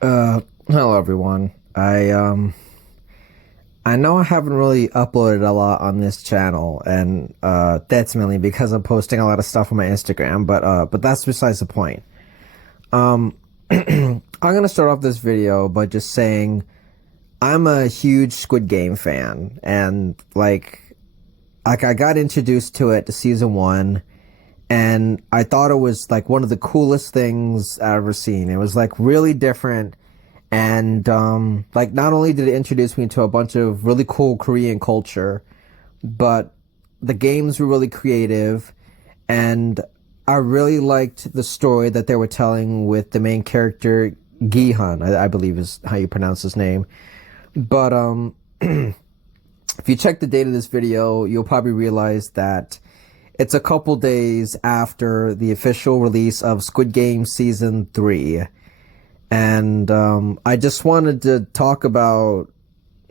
Hello everyone. I know I haven't really uploaded a lot on this channel, and that's mainly because I'm posting a lot of stuff on my Instagram, but that's besides the point. I'm gonna start off this video by just saying I'm a huge Squid Game fan, and like I got introduced to it to season one, and I thought it was like one of the coolest things I've ever seen. It was like really different, and like not only did it introduce me to a bunch of really cool Korean culture, but the games were really creative, and I really liked the story that they were telling with the main character Gi-hun, I believe is how you pronounce his name. But if you check the date of this video, you'll probably realize that it's a couple days after the official release of Squid Game Season 3. And I just wanted to talk about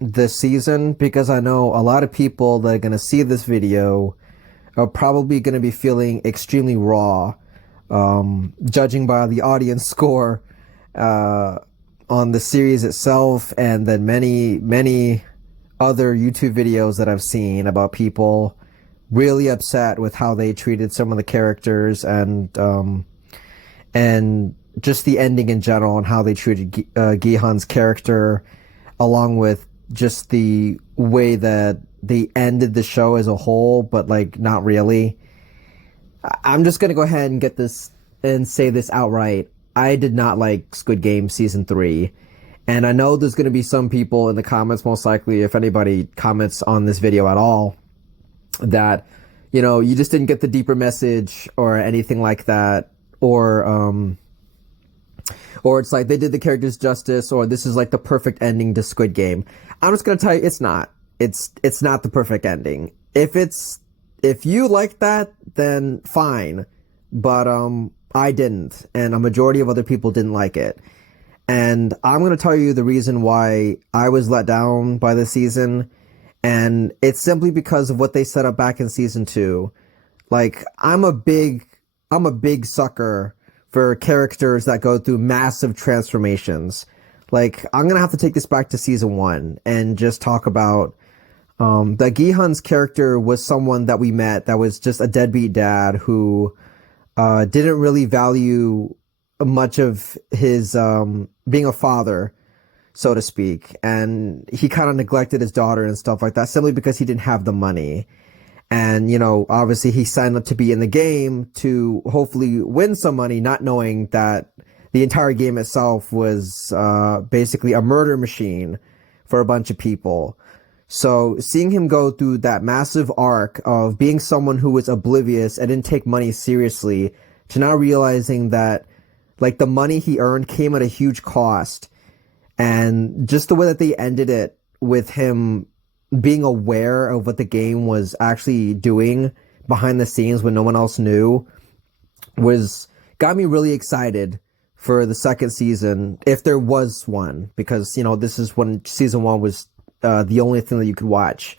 this season because I know a lot of people that are going to see this video are probably going to be feeling extremely raw, judging by the audience score on the series itself, and then many other YouTube videos that I've seen about people really upset with how they treated some of the characters, and just the ending in general and how they treated Gi-hun's character, along with just the way that they ended the show as a whole, but like not really. I'm just gonna go ahead and get this and say this outright. I did not like Squid Game Season 3. And I know there's going to be some people in the comments, most likely, if anybody comments on this video at all, that, you know, you just didn't get the deeper message or anything like that. Or it's like they did the characters justice, or this is like the perfect ending to Squid Game. I'm just going to tell you, it's not. It's not the perfect ending. If you like that, then fine. But, I didn't, and a majority of other people didn't like it. And I'm going to tell you the reason why I was let down by this season, and it's simply because of what they set up back in season 2. Like, I'm a big sucker for characters that go through massive transformations. Like, I'm going to have to take this back to season 1 and just talk about that Gi-hun's character was someone that we met that was just a deadbeat dad who didn't really value much of his being a father, so to speak, and he kind of neglected his daughter and stuff like that simply because he didn't have the money. And, you know, obviously he signed up to be in the game to hopefully win some money, not knowing that the entire game itself was basically a murder machine for a bunch of people. So seeing him go through that massive arc of being someone who was oblivious and didn't take money seriously to now realizing that like the money he earned came at a huge cost, and just the way that they ended it with him being aware of what the game was actually doing behind the scenes when no one else knew got me really excited for the second season, if there was one, because, you know, this is when season 1 was the only thing that you could watch.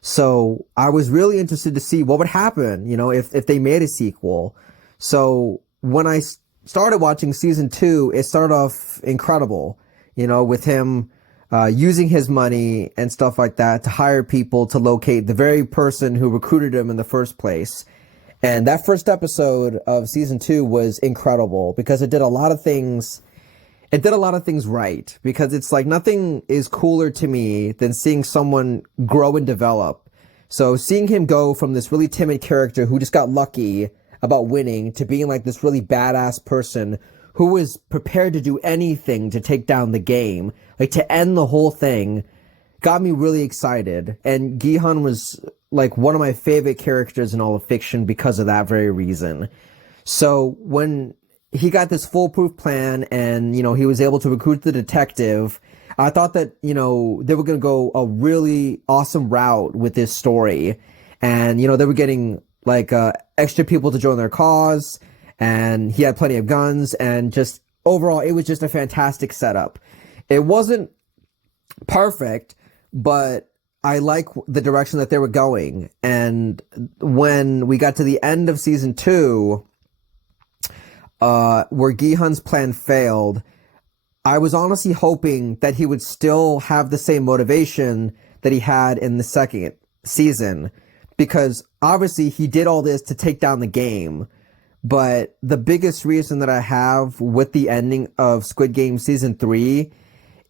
So I was really interested to see what would happen, you know, if they made a sequel. So when I started watching season 2, it started off incredible, you know, with him using his money and stuff like that to hire people to locate the very person who recruited him in the first place. And that first episode of season 2 was incredible because it did a lot of things. It did a lot of things right, because it's like nothing is cooler to me than seeing someone grow and develop. So seeing him go from this really timid character who just got lucky about winning to being like this really badass person who was prepared to do anything to take down the game, like to end the whole thing, got me really excited. And Gi-hun was like one of my favorite characters in all of fiction because of that very reason. So when he got this foolproof plan and, you know, he was able to recruit the detective, I thought that, you know, they were going to go a really awesome route with this story. And, you know, they were getting like extra people to join their cause, and he had plenty of guns, and just overall, it was just a fantastic setup. It wasn't perfect, but I like the direction that they were going. And when we got to the end of season 2, where Gi-hun's plan failed, I was honestly hoping that he would still have the same motivation that he had in the second season, because obviously he did all this to take down the game. But the biggest reason that I have with the ending of Squid Game season 3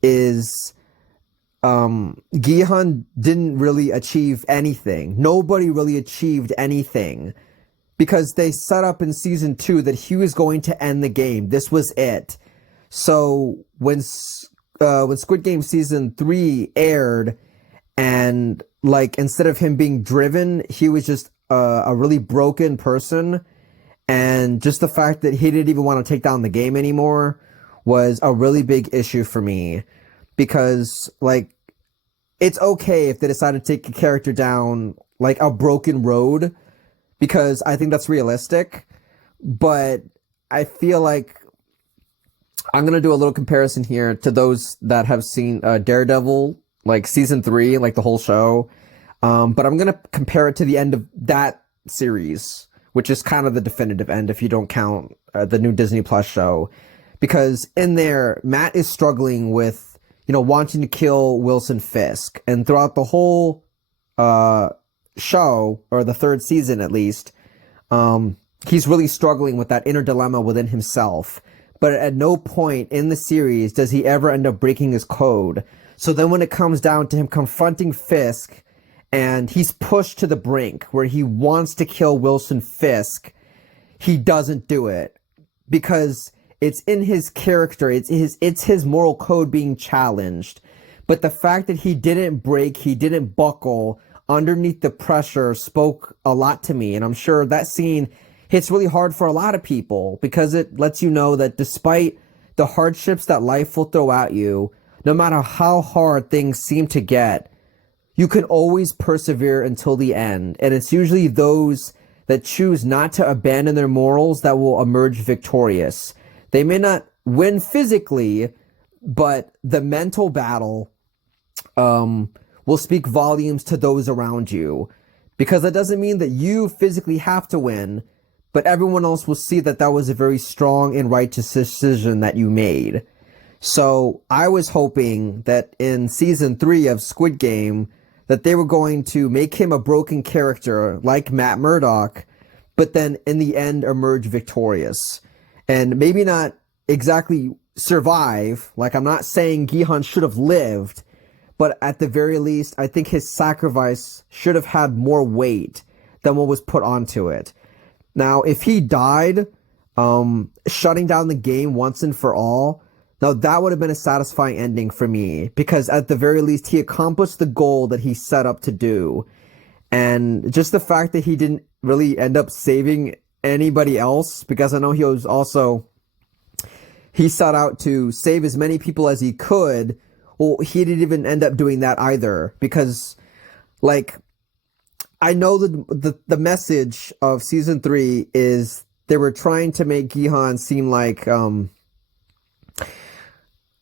is Gihan didn't really achieve anything. Nobody really achieved anything, because they set up in season 2 that he was going to end the game. This was it. So when Squid Game season 3 aired, and like instead of him being driven, he was just a really broken person, and just the fact that he didn't even want to take down the game anymore was a really big issue for me. Because like, it's okay if they decide to take a character down like a broken road, because I think that's realistic. But I feel like I'm going to do a little comparison here to those that have seen Daredevil, like season 3, like the whole show. But I'm going to compare it to the end of that series, which is kind of the definitive end if you don't count the new Disney Plus show. Because in there, Matt is struggling with, wanting to kill Wilson Fisk. And throughout the whole show, or the third season at least, he's really struggling with that inner dilemma within himself. But at no point in the series does he ever end up breaking his code. So then when it comes down to him confronting Fisk, and he's pushed to the brink where he wants to kill Wilson Fisk, he doesn't do it. Because it's in his character, it's his moral code being challenged. But the fact that he didn't break, he didn't buckle underneath the pressure spoke a lot to me. And I'm sure that scene hits really hard for a lot of people, because it lets you know that despite the hardships that life will throw at you, no matter how hard things seem to get, you can always persevere until the end. And it's usually those that choose not to abandon their morals that will emerge victorious. They may not win physically, but the mental battle will speak volumes to those around you. Because it doesn't mean that you physically have to win, but everyone else will see that that was a very strong and righteous decision that you made. So I was hoping that in season 3 of Squid Game, that they were going to make him a broken character like Matt Murdock, but then in the end emerge victorious. And maybe not exactly survive. Like, I'm not saying Gihan should have lived, but at the very least, I think his sacrifice should have had more weight than what was put onto it. Now, if he died, shutting down the game once and for all, now that would have been a satisfying ending for me, because at the very least, he accomplished the goal that he set up to do. And just the fact that he didn't really end up saving anybody else, because I know he set out to save as many people as he could. Well, he didn't even end up doing that either, because, like, I know the message of season 3 is they were trying to make Gihan seem like,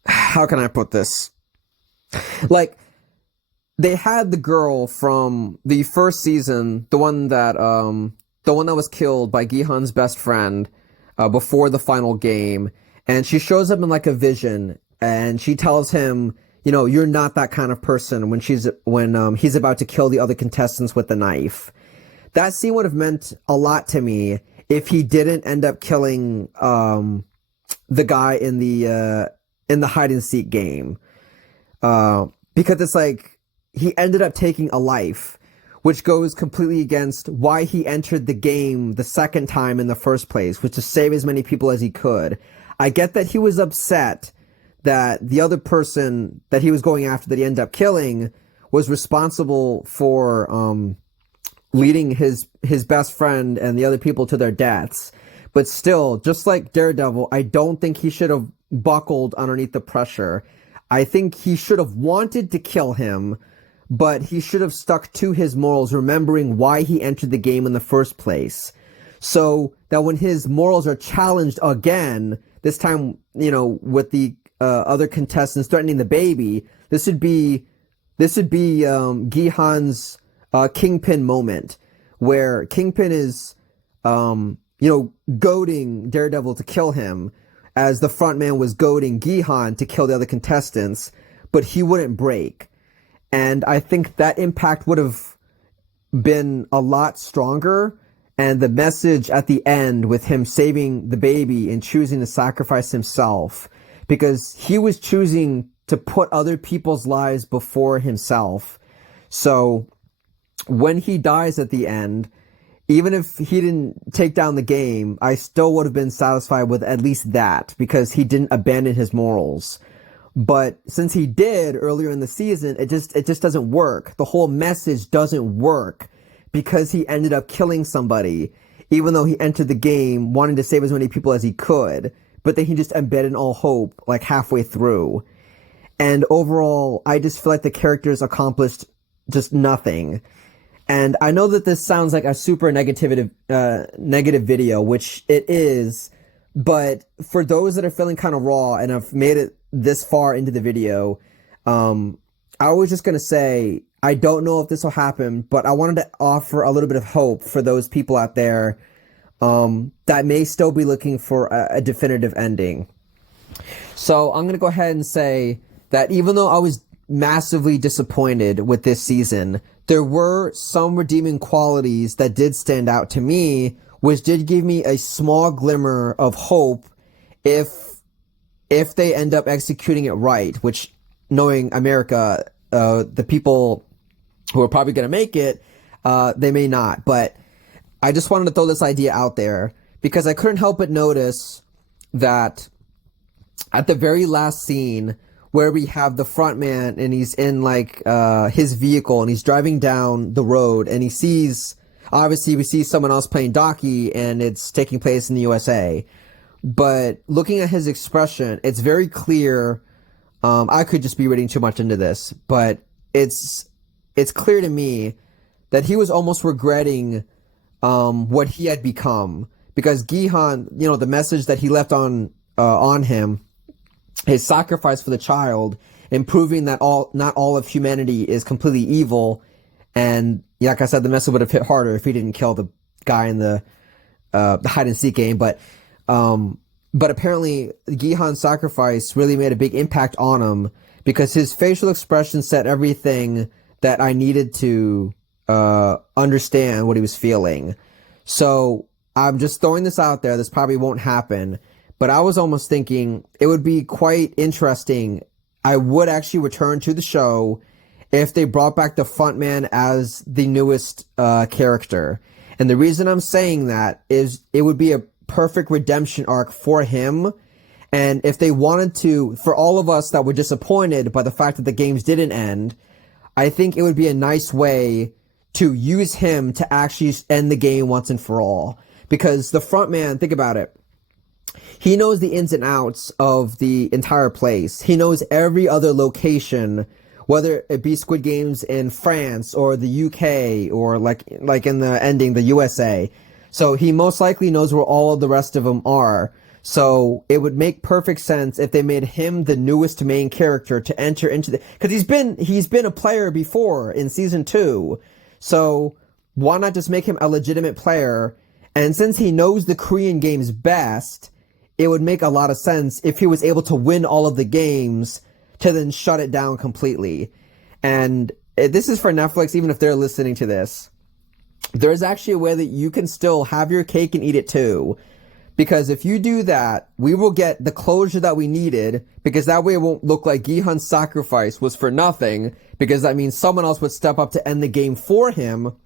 how can I put this? Like, they had the girl from the first season, the one that was killed by Gihan's best friend before the final game, and she shows up in like a vision, and she tells him, you're not that kind of person when he's about to kill the other contestants with the knife. That scene would have meant a lot to me if he didn't end up killing the guy in the hide and seek game, because it's like he ended up taking a life, which goes completely against why he entered the game the second time in the first place, which is to save as many people as he could. I get that he was upset that the other person that he was going after that he ended up killing was responsible for leading his best friend and the other people to their deaths. But still, just like Daredevil, I don't think he should have buckled underneath the pressure. I think he should have wanted to kill him, but he should have stuck to his morals, remembering why he entered the game in the first place. So that when his morals are challenged again, this time, with the other contestants threatening the baby, this would be Gihan's Kingpin moment, where Kingpin is, goading Daredevil to kill him, as the frontman was goading Gihan to kill the other contestants, but he wouldn't break. And I think that impact would have been a lot stronger. And the message at the end with him saving the baby and choosing to sacrifice himself, because he was choosing to put other people's lives before himself. So when he dies at the end, even if he didn't take down the game, I still would have been satisfied with at least that, because he didn't abandon his morals. But since he did earlier in the season, it just doesn't work. The whole message doesn't work, because he ended up killing somebody, even though he entered the game wanting to save as many people as he could. But then he just embedded all hope like halfway through. And overall, I just feel like the characters accomplished just nothing. And I know that this sounds like a super negative video, which it is. But for those that are feeling kind of raw and have made it this far into the video, I was just going to say, I don't know if this will happen, but I wanted to offer a little bit of hope for those people out there that may still be looking for a definitive ending. So I'm going to go ahead and say that even though I was massively disappointed with this season, there were some redeeming qualities that did stand out to me, which did give me a small glimmer of hope if they end up executing it right, which, knowing America, the people who are probably going to make it, they may not. But I just wanted to throw this idea out there, because I couldn't help but notice that at the very last scene, where we have the front man and he's in like his vehicle and he's driving down the road and he sees, obviously we see someone else playing Donkey and it's taking place in the USA. But looking at his expression, it's very clear. I could just be reading too much into this, but it's clear to me that he was almost regretting what he had become, because Gihan, the message that he left on him, his sacrifice for the child, and proving that not all of humanity is completely evil. And like I said, the message would have hit harder if he didn't kill the guy in the hide and seek game. But apparently Gihan's sacrifice really made a big impact on him, because his facial expression said everything that I needed to understand what he was feeling. So I'm just throwing this out there. This probably won't happen, but I was almost thinking it would be quite interesting. I would actually return to the show if they brought back the frontman as the newest character. And the reason I'm saying that is it would be a perfect redemption arc for him. And if they wanted to, for all of us that were disappointed by the fact that the games didn't end, I think it would be a nice way to use him to actually end the game once and for all. Because the frontman, think about it, he knows the ins and outs of the entire place. He knows every other location, whether it be Squid Games in France or the UK or like in the ending, the USA. So he most likely knows where all of the rest of them are. So it would make perfect sense if they made him the newest main character to enter into the, because he's been a player before in season 2. So why not just make him a legitimate player? And since he knows the Korean games best, it would make a lot of sense if he was able to win all of the games to then shut it down completely. And this is for Netflix, even if they're listening to this. There's actually a way that you can still have your cake and eat it too. Because if you do that, we will get the closure that we needed, because that way it won't look like Gihan's sacrifice was for nothing, because that means someone else would step up to end the game for him.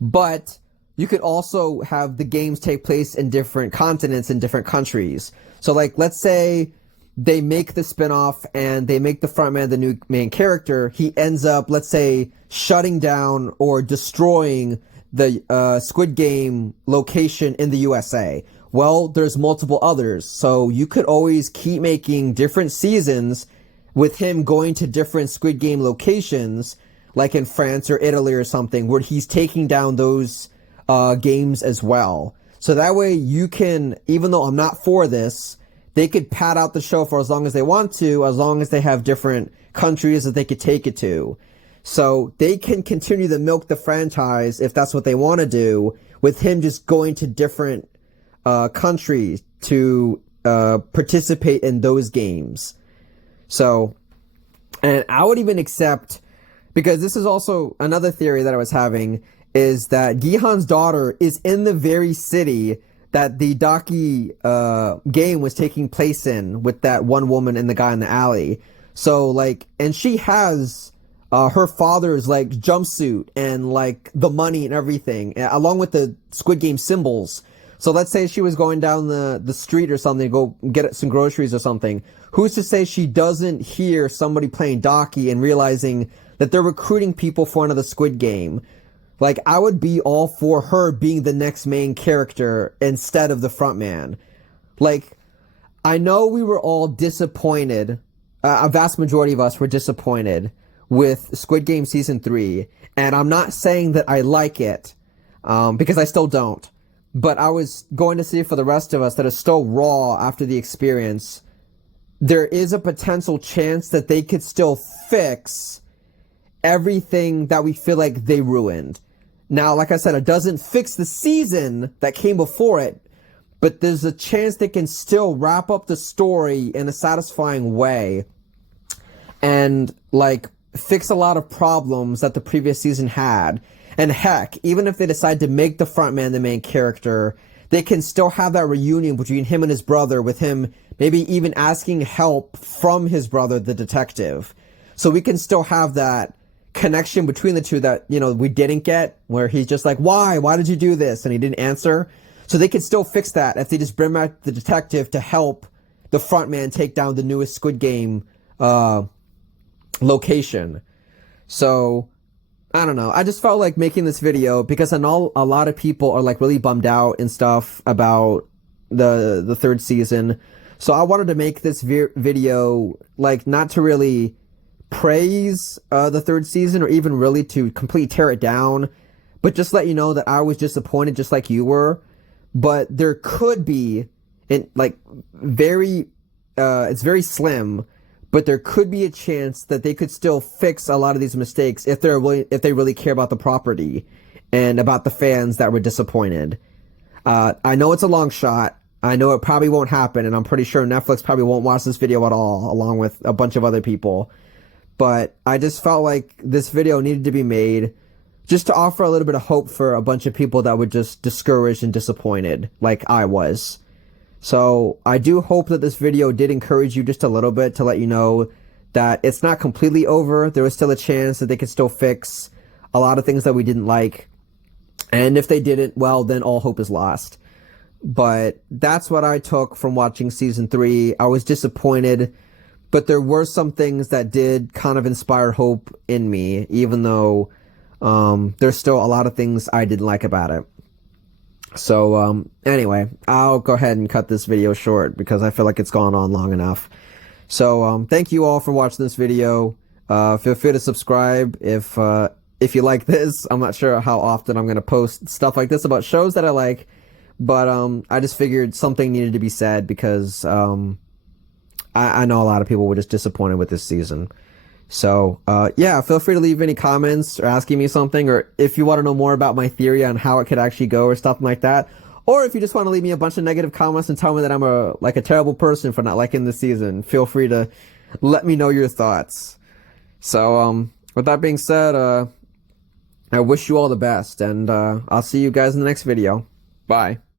But you could also have the games take place in different continents and different countries. So like, let's say they make the spinoff and they make the frontman the new main character. He ends up, let's say, shutting down or destroying the Squid Game location in the USA. Well, there's multiple others, so you could always keep making different seasons with him going to different Squid Game locations, like in France or Italy or something, where he's taking down those games as well. So that way you can, even though I'm not for this, they could pad out the show for as long as they want to, as long as they have different countries that they could take it to. So they can continue to milk the franchise if that's what they want to do, with him just going to different countries to participate in those games. So, and I would even accept, because this is also another theory that I was having, is that Gihan's daughter is in the very city that the Daki game was taking place in, with that one woman and the guy in the alley. So, like, and she has her father's, like, jumpsuit and, like, the money and everything, along with the Squid Game symbols. So let's say she was going down the street or something to go get some groceries or something. Who's to say she doesn't hear somebody playing Daki and realizing that they're recruiting people for another Squid Game? Like, I would be all for her being the next main character instead of the front man. Like, I know we were all disappointed. A vast majority of us were disappointed with Squid Game Season 3. And I'm not saying that I like it, because I still don't. But I was going to say, for the rest of us that are still raw after the experience, there is a potential chance that they could still fix everything that we feel like they ruined. Now, like I said, it doesn't fix the season that came before it, but there's a chance they can still wrap up the story in a satisfying way and, like, fix a lot of problems that the previous season had. And heck, even if they decide to make the front man the main character, they can still have that reunion between him and his brother, with him maybe even asking help from his brother, the detective. So we can still have that connection between the two that, you know, we didn't get, where he's just like, why did you do this? And he didn't answer. So they could still fix that if they just bring back the detective to help the front man take down the newest Squid Game location. So I don't know. I just felt like making this video because I know a lot of people are, like, really bummed out and stuff about the third season. So I wanted to make this video, like, not to really praise the third season or even really to completely tear it down, but just let you know that I was disappointed just like you were. But there could be, it's very slim, but there could be a chance that they could still fix a lot of these mistakes if they really care about the property and about the fans that were disappointed. I know it's a long shot. I know it probably won't happen, and I'm pretty sure Netflix probably won't watch this video at all, along with a bunch of other people. But I just felt like this video needed to be made just to offer a little bit of hope for a bunch of people that were just discouraged and disappointed, like I was. So I do hope that this video did encourage you just a little bit, to let you know that it's not completely over. There was still a chance that they could still fix a lot of things that we didn't like. And if they didn't, well, then all hope is lost. But that's what I took from watching Season 3. I was disappointed, but there were some things that did kind of inspire hope in me, even though there's still a lot of things I didn't like about it. So, anyway, I'll go ahead and cut this video short because I feel like it's gone on long enough. So, thank you all for watching this video. Feel free to subscribe if you like this. I'm not sure how often I'm going to post stuff like this about shows that I like, but, I just figured something needed to be said because, I know a lot of people were just disappointed with this season. So, yeah, feel free to leave any comments or asking me something, or if you want to know more about my theory on how it could actually go or stuff like that. Or if you just want to leave me a bunch of negative comments and tell me that I'm a terrible person for not liking this season, feel free to let me know your thoughts. So, with that being said, I wish you all the best, and I'll see you guys in the next video. Bye.